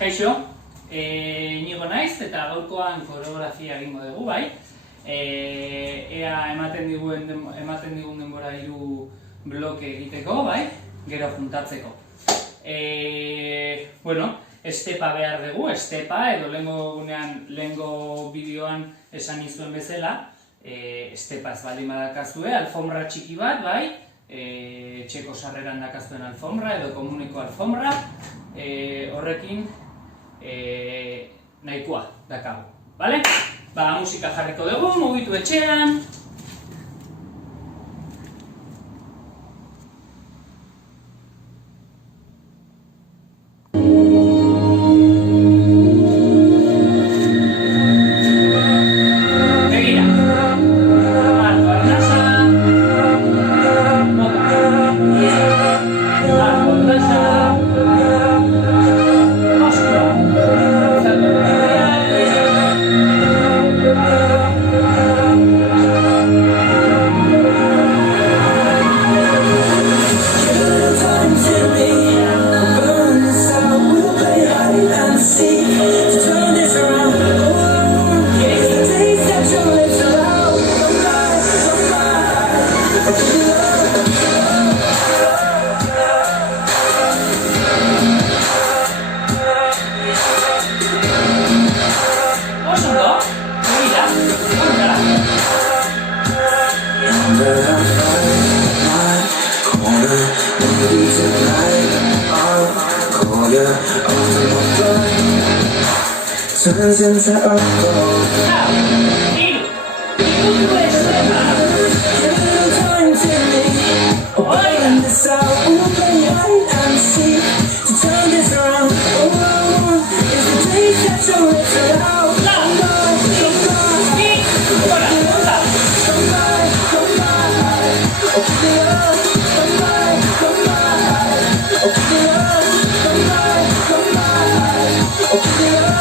Kaixo, Inigo naiz eta gaurkoan koreografia egingo dugu, bai? Ea ematen digun denbora 3 bloke egiteko, bai? Gero juntatzeko. Bueno, estepa behar dugu, estepa, edo lehengo bideoan esan izuen bezala, estepa ez baldin badakazue, alfombra txiki bat, bai? Txeko sarreran dakazuen alfombra edo komuneko alfombra, horrekin nahikoa dakago, bale? Ba, musika jarriko dugu, mugitu etxean. Turns into a gold. Give a little time to me. Open this out, open wide and see. To turn this around, oh, is the day that you're lifted out. Come by, come by. Come by, come by. Open it up, come by, come by. Open it up, come by, come by. Open it up.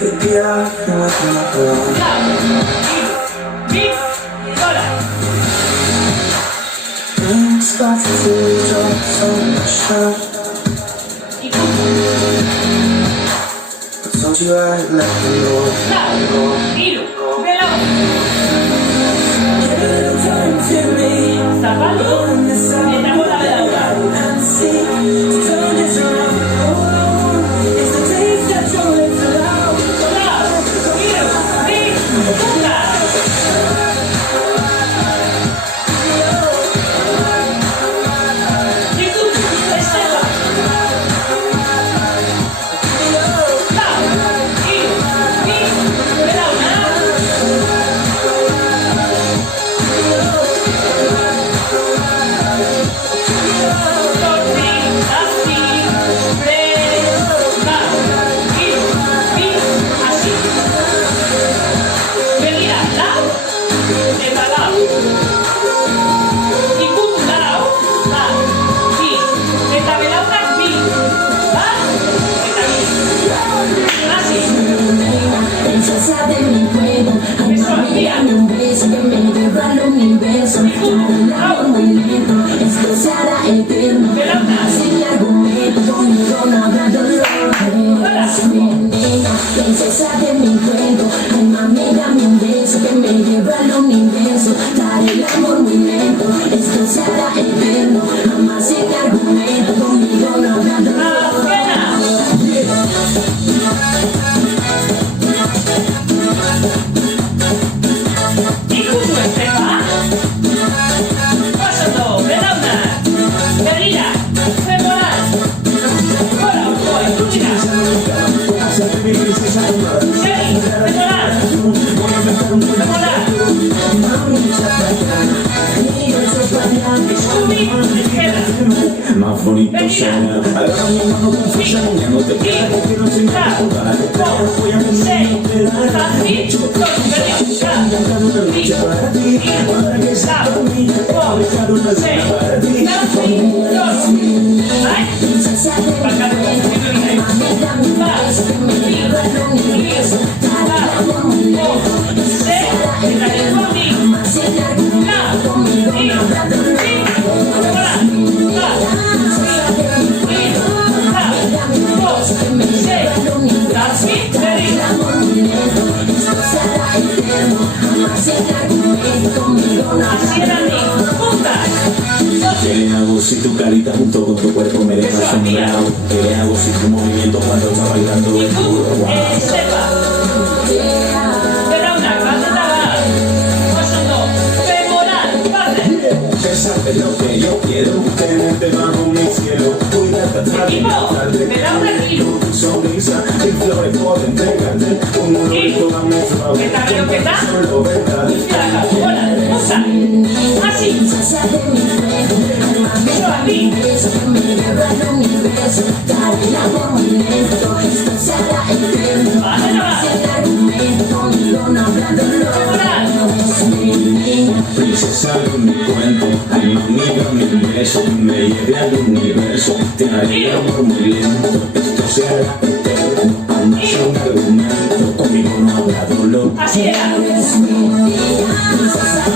Baby, I've been working up alone. Rain starts to drop so much down. I told you I'd let you go. Give a little time to me. Open this up and see. Turn this around. Oh, it's the days that you're lifted out. Más bonito suena. Agarra mi mano con fuerza, no te quedes porque no se me va a jugar. Voy a para ti, para que sea por mí, he dejado una cena para ti. ¿Qué hago si tu carita junto con tu cuerpo me deja asombrado? ¿Qué hago si tu movimiento cuando está bailando es puro ¿Qué sabes lo que yo quiero? Tenerte bajo mi cielo, cuidarte atrás de tu sonrisa y flores por entregarte un monolito a mi suave. Solo verdad. Princesa de mi cuento, ay mamita, mi beso, me lleve al universo, te haré el amor muy lento, esto se hará eterno, no es un argumento, conmigo no habrá dolor. Así era. Vamos a hacer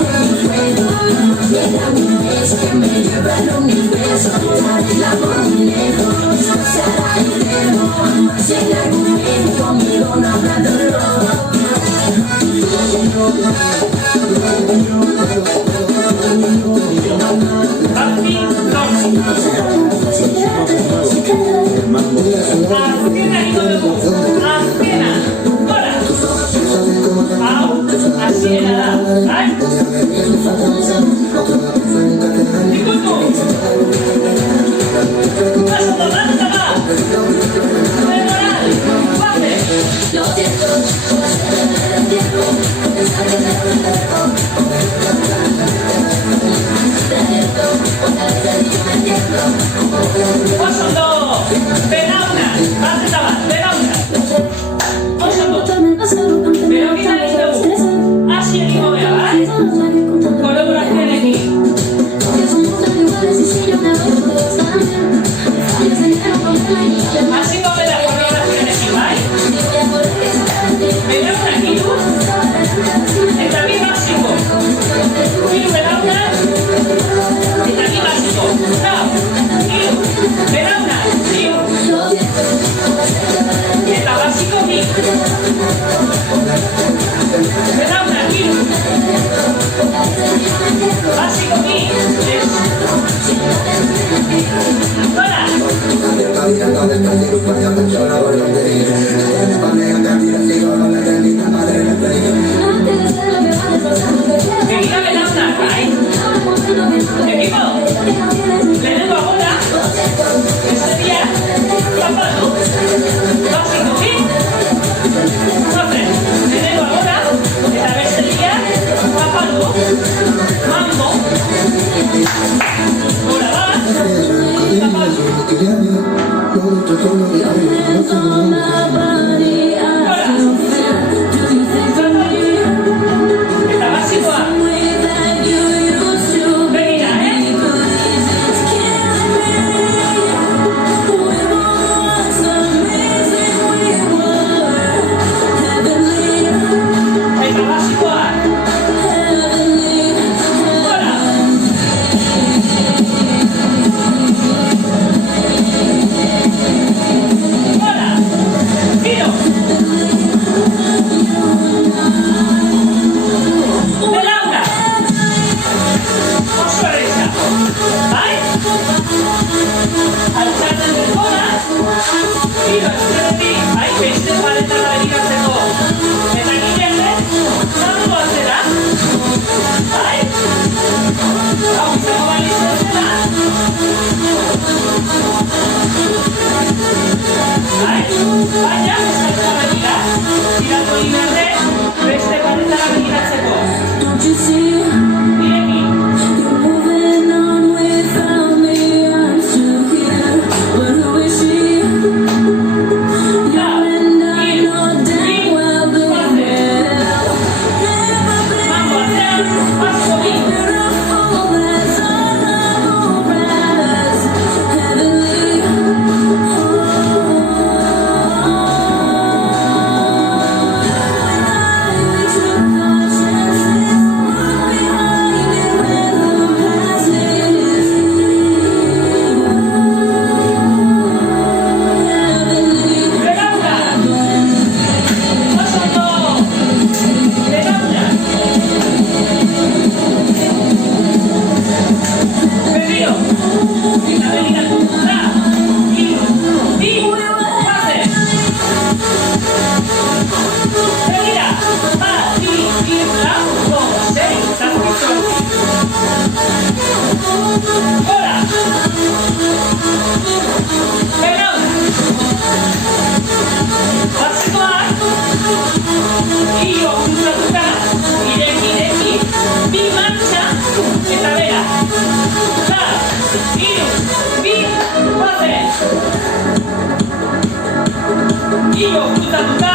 Hilo kruzatuta,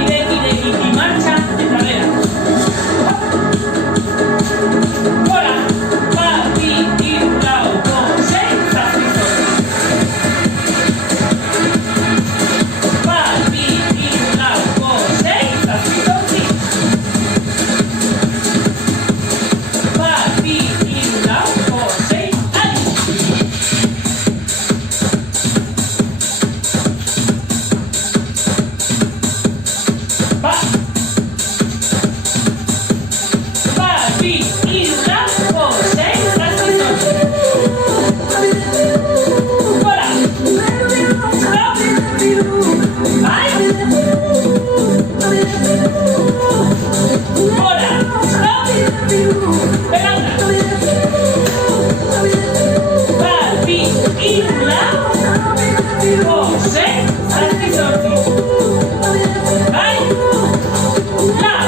ireki, martxa, eta bera. Gora, bat, bi, hiru, lau, bost, sei, zazpi, zortzi. Bat, bi, hiru, lau, bost, sei, zazpi, zortzi. Bat, bi, hiru, lau, bost, sei, adi. Bat, bi, hiru, lau, bost, sei, zazpi, zortzi. Gora, stop, bai. Gora, stop, beranda. Bat, bi, hiru, lau, bost, sei, zazpi, zortzi. Bai, lau,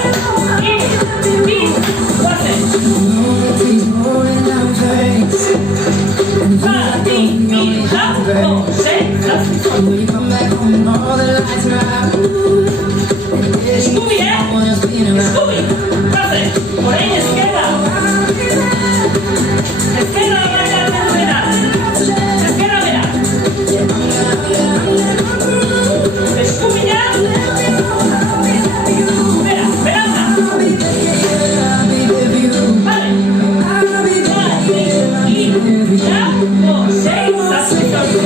hiru, bi, goazen. Bat, bi, hiru, lau, bost, sei, zazpi, zortzi. Scooby, Scooby, goazen. Orain ezkerra. Ezkerra bera, bera. Ezkerra bera. Scooby-a. Bera, beranda. Vale. Bat, bi, hiru, lau, bost, sei, zazpi, zortzi.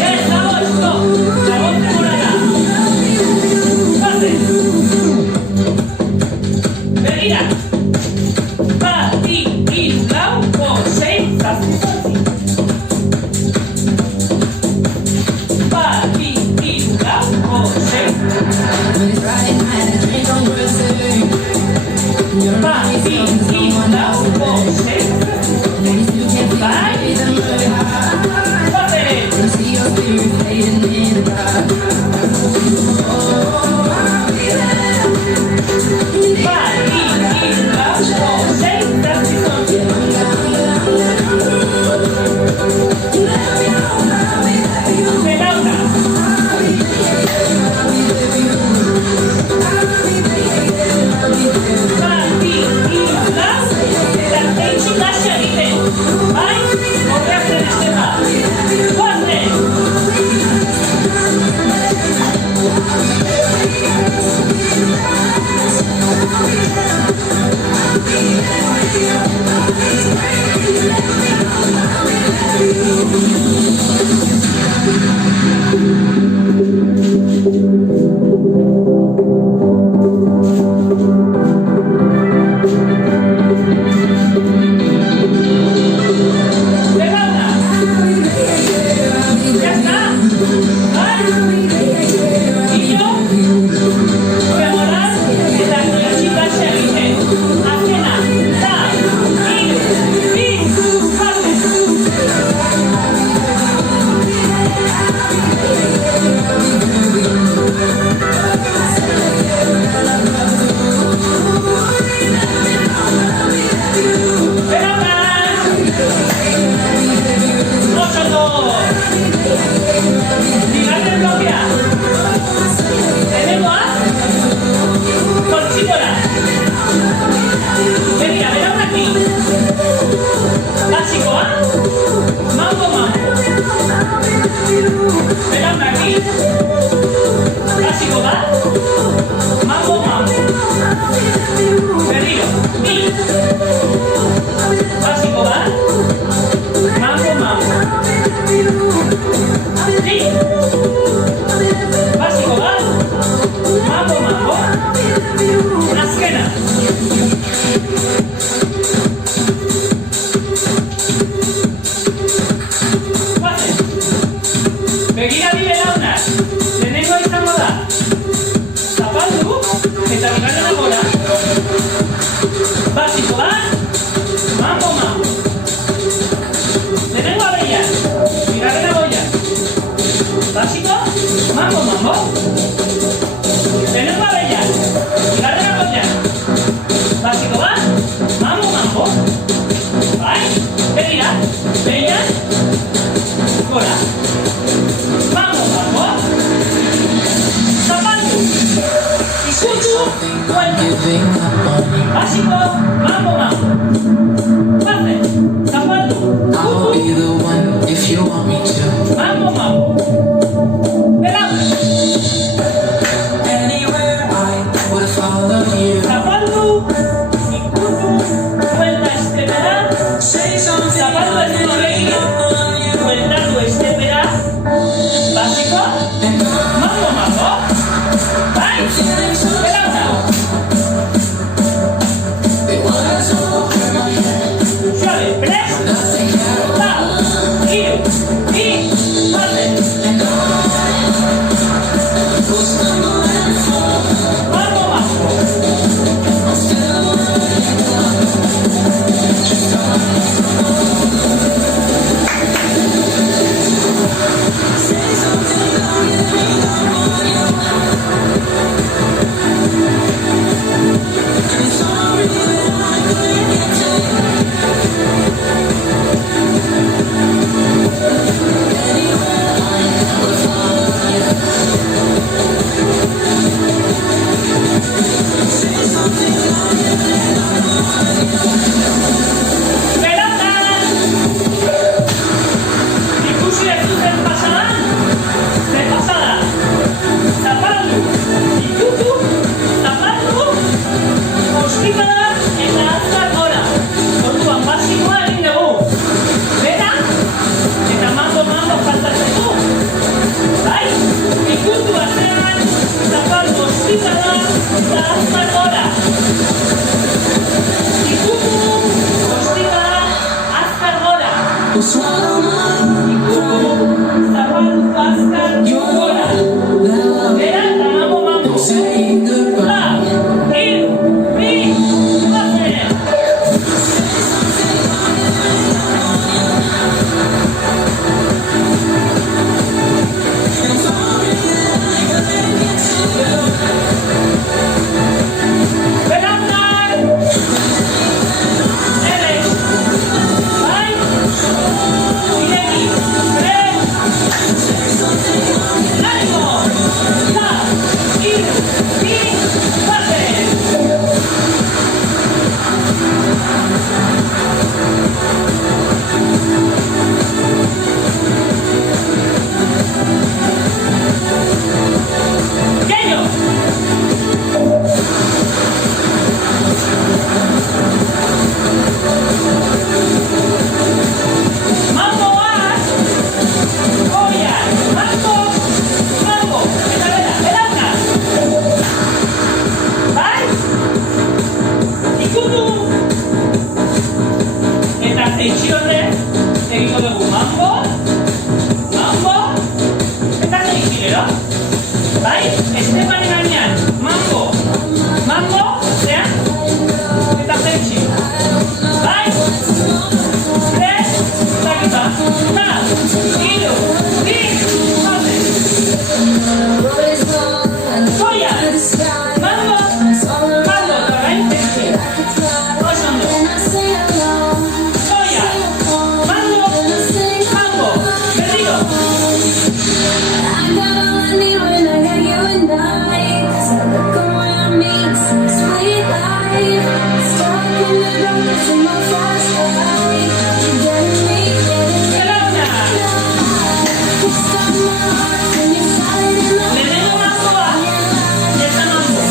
Ya ez dago esto. Dago temporada. Goazen. Begira. Bat, bi, hiru, lau, bost, sei, zazpi, zortzi. Bat, bi, hiru, lau, bost, sei. Bat, bi, hiru, lau, bost, sei. Bai. Goazen. Bat, bi, hiru, lau, bost, sei, zazpi, zortzi. Beranda. Bat, bi, hiru, lau, eta eitzi klasia egiten. Bai? Horreak zen estepa. Goazen. Beranda. Ya está. Bai? Hilo, femoral, eta eitzi klasia egiten. Azkena, lau, hiru, bi, goazen. Beranda. Oso ondo. Bigarren blokea. Lehenengoa, poltsikora. Begira, beraunaki. Basikoa, mambo. Beraunaki. Basiko bat, mambo. Berriro, bi. Basiko bat, mambo. Bi. Basiko bat, mambo. Azkena. Goazen. Begira bi belaunak. Lehenengoa izango da. Zapaldu eta bigarrena gora. Basiko bat, mambo. Lehenengoa behian. Bigarrena goia. Basiko, mambo. Lehenengoa behian. Bigarrena goia. Basiko bat, mambo. Bai? Begira, behian. Gora. Mambo. giving up on you. Básico, mambo, mambo. Pase, zapaldu. I'll be the one if you want me to. Mambo, mambo. Delante. Anywhere I would follow you. Zapaldu. Ikutu. Vuelta estepera. Say something Zapaldu ez dut horrekin. Bueltatu estepera. Básico. Mambo, mambo. Bai. Delante. it was over my head. Suave, press. Nothing at all. Lau. Hiru. Bi. Pase. We'll stumble and fall. Mambo, mambo. I'm still running up. Just say something, I'll give up on you. I'm sorry that I couldn't get to you. Anywhere I would follow you. Say something, I'll give up on you. Pelota! Ikusi ez duten pasadan? De pasada. Zapaldu. Ikutu. Zapaldu. Ostipada eta azkar gora. Orduan basikoa egin dugu. Bera eta mambo faltatzen du. Bai? Ikutu atzean. Zapaldu ostipada eta azkar gora. Ikutu. Ostipada azkar gora. We'll swallow my Zapaldu azkar gora. love. Bera eta mambo. Saying goodbye. Lau, hiru, bi, pase. I'm sorry that I couldn't get to you. Berantar. Eres. Bai. Ireki. Prest. Largo. Lau, hiru, bi, pase. Genio. Mamboak. Oian. Mambo. Mambo. Eta bera, berantar. Bai. Ikutu. Eta tentsiones egingo dugu mambo. Mambo. Eta tentsilero. Bai? Esteparen gainean. Mambo. Mambo. Zean. Eta tentsio. Bai? Prest. Zakita. Lau. Hiru. Bi. Pase. Goia. Mambo. Mambo. Eta orain tentsio. Oso ondo. Goia. Mambo. Mambo. Berriro. Pelota. Lehenengo mamboa. Eta mambo.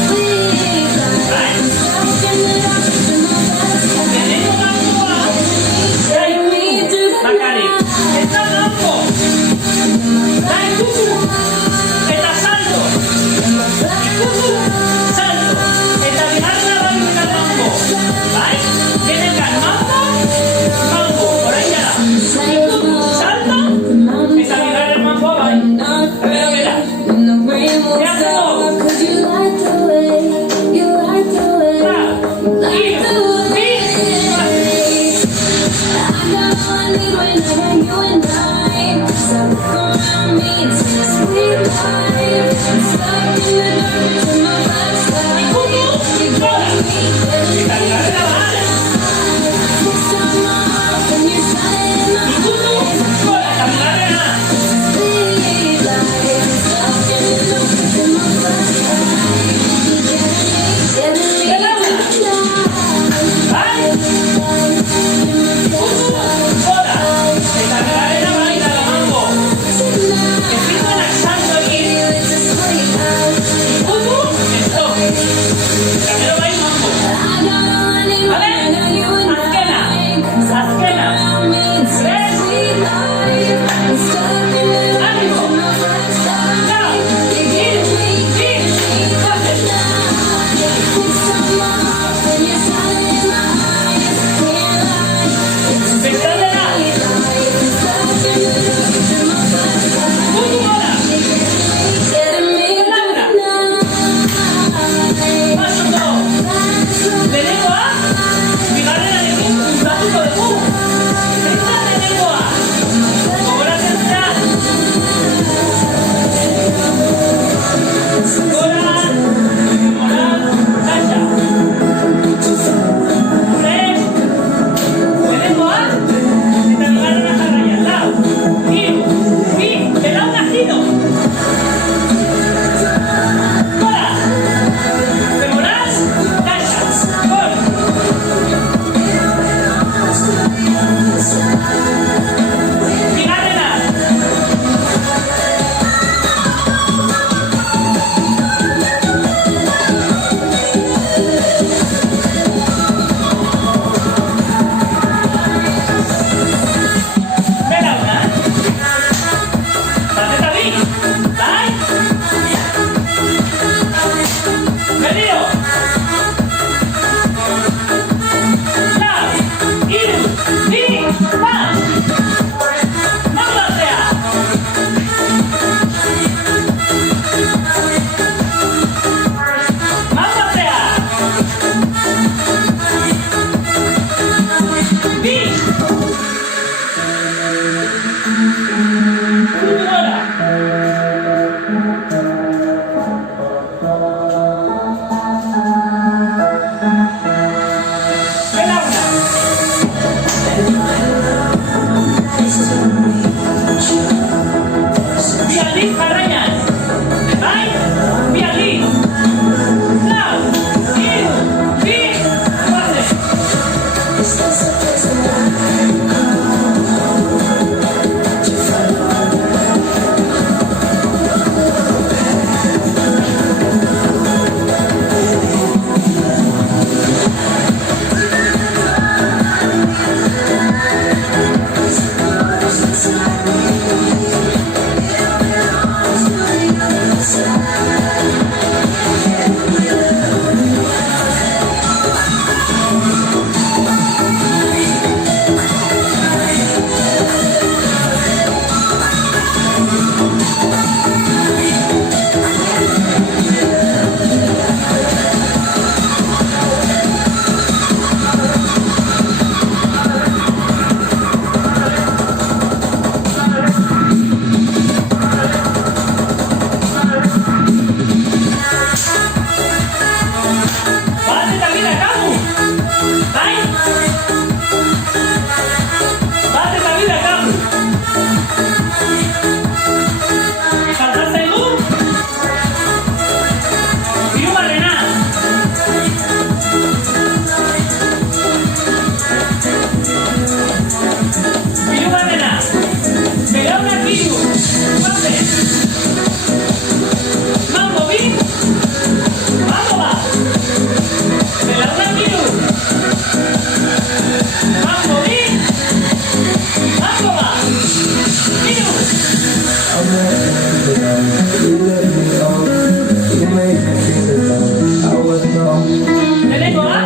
Lehenengoa,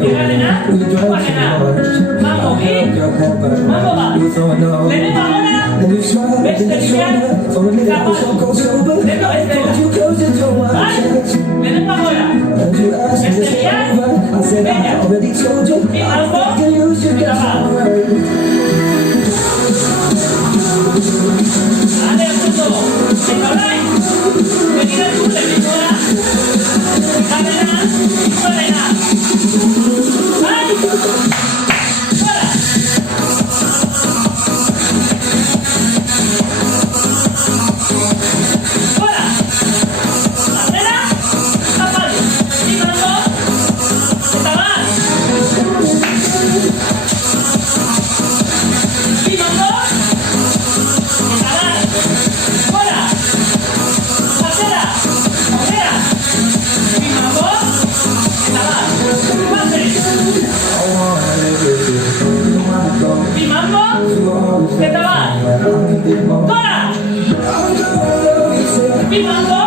bigarrena, hirugarrena. Mambo bi, mambo bat. Lehenengoa gora, beste bidean, zapatu. Leheno ez dela. Bai? Lehenengoa gora. Beste bidean, beina. Bi mambo, eta bat. Ale, apunto. Eta orain, begiratu lehenengoa. Bigarrena, hirugarrena. Bai? Gora. Gora. Atzera, zapatu. Bi mambo, eta bat. Bi mambo, eta bat. Gora. Atzera, aurrera. Bi mambo, eta bat. Bate. Bi mambo, eta bat. Gora. Bi mambo,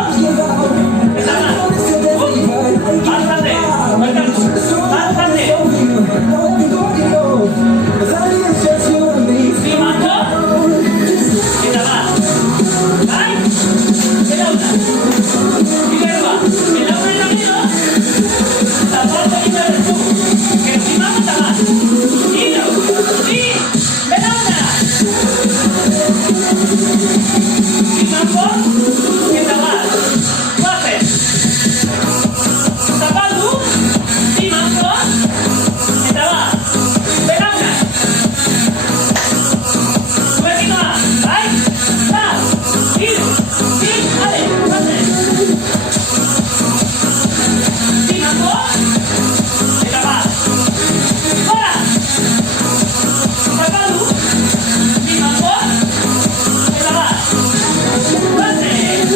eta bat. Alzate, bueltatu. Alzate. Bi mambo, eta bat. Bai? Eta una. Bigarrena. Eta una eta gero. Zapatu egin behar duzu. Gero bi mambo eta bat. Hiru, bi, eta una. Bi mambo, eta bat. Guazen. Zapatu, bi mambo, eta bat. Eta una. Zuekin noa, bai? Lau, hiru, bi, ale, guazen. Bi mambo, eta bat. Gora. Zapatu, bi mambo, eta bat. Guazen.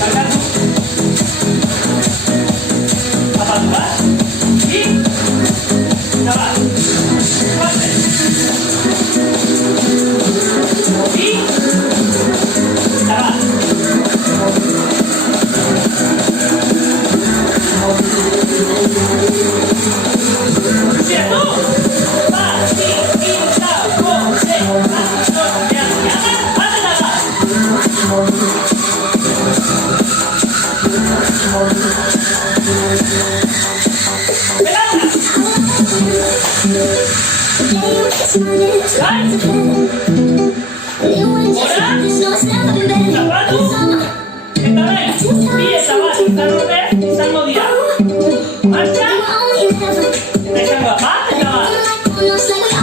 Barkatu. Zapatu bat, bi, eta bat. Guazen. Bi, eta bat. Ziratu! Bat, bi, hiru, lau, bost, sei, bat, zortzi, bederatzi, hamar, bat eta bat. Belauna! Bai? Gora? Zapatu? Eta orain, bi eta bat izan ordez, izango dira. Martxa? Eta izango da, bat eta bat.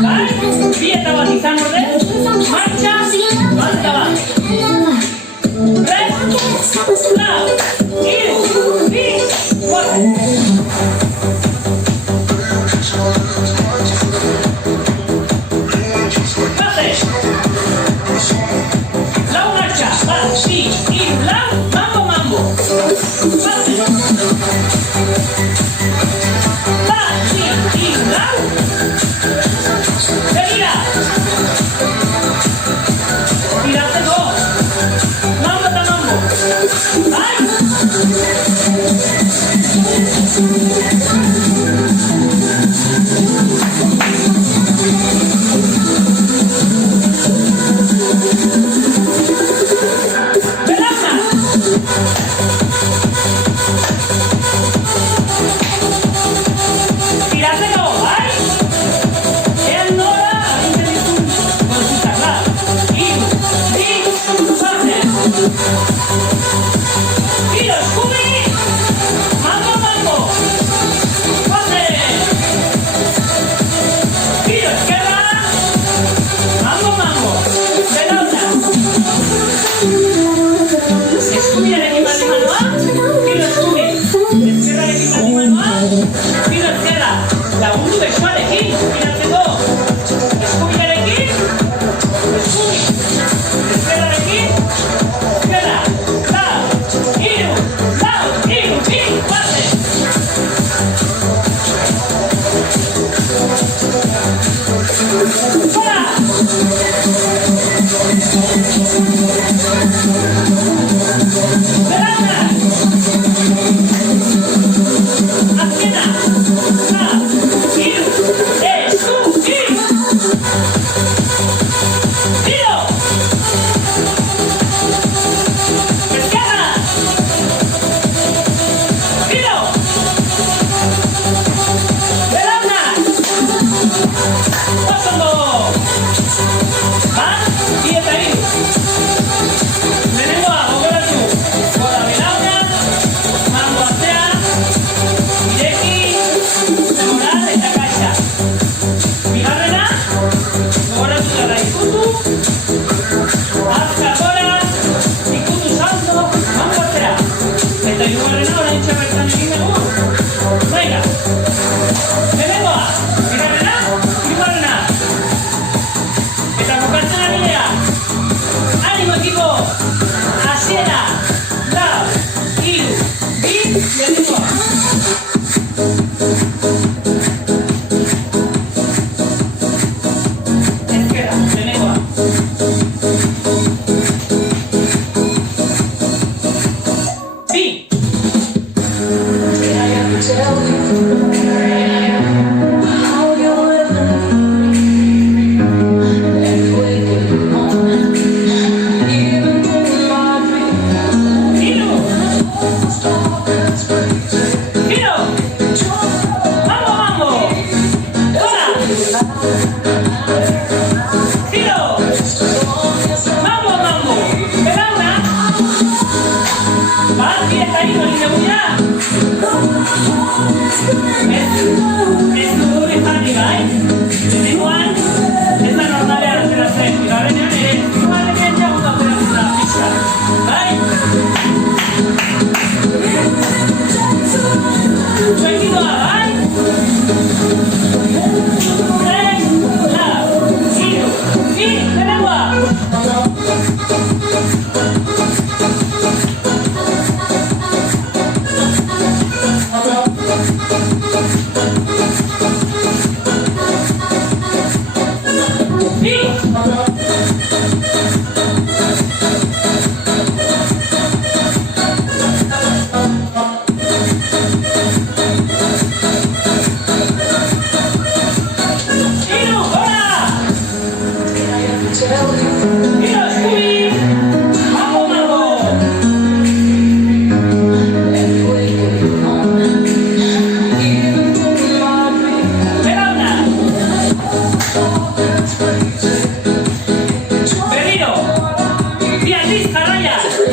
Bai? Bi eta bat izan ordez, martxa, bat eta bat. Prest? Lau, hiru, bi, bost. Bate. Lau martxa, bat, bi, hiru, lau, mambo, mambo. Bate. Bat, bi, hiru, lau. Begira. Tiratzeko. Mambo eta mambo. Bai? Belauna. Tiratzeko, bai?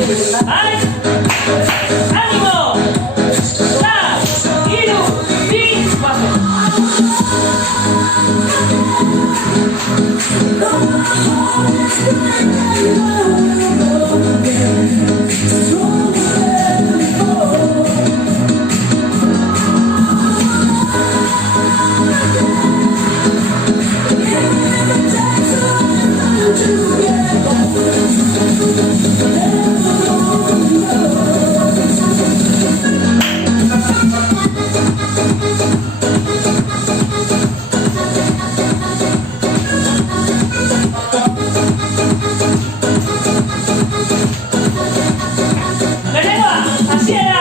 Bai? Animo! Lau, hiru, bi, guazen. Lehenengoa, hasiera!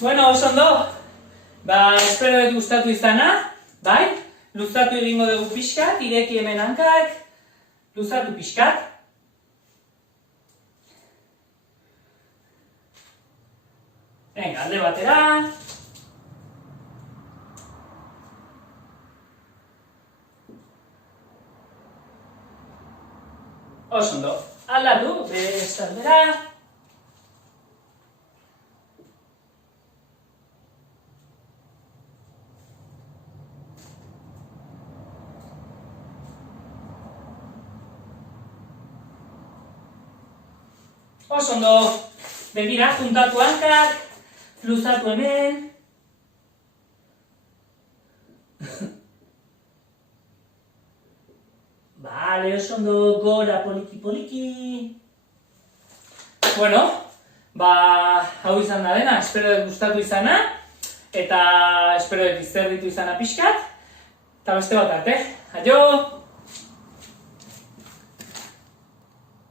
Bueno, oso ondo. Espero dut gustatu izana, bai? Luzatu egingo dugu pixkat, ireki hemen hankak. Luzatu pixkat. Venga, alde batera. Oso ondo. Aldatu, beste aldera. Oso ondo, begira, juntatu hankak, luzatu hemen. Bale, oso ondo, gora poliki-poliki. Bueno, hau izan da dena, espero dut gustatu izana, eta espero dut izerditu izana pixkat, eta beste bat arte. Aio!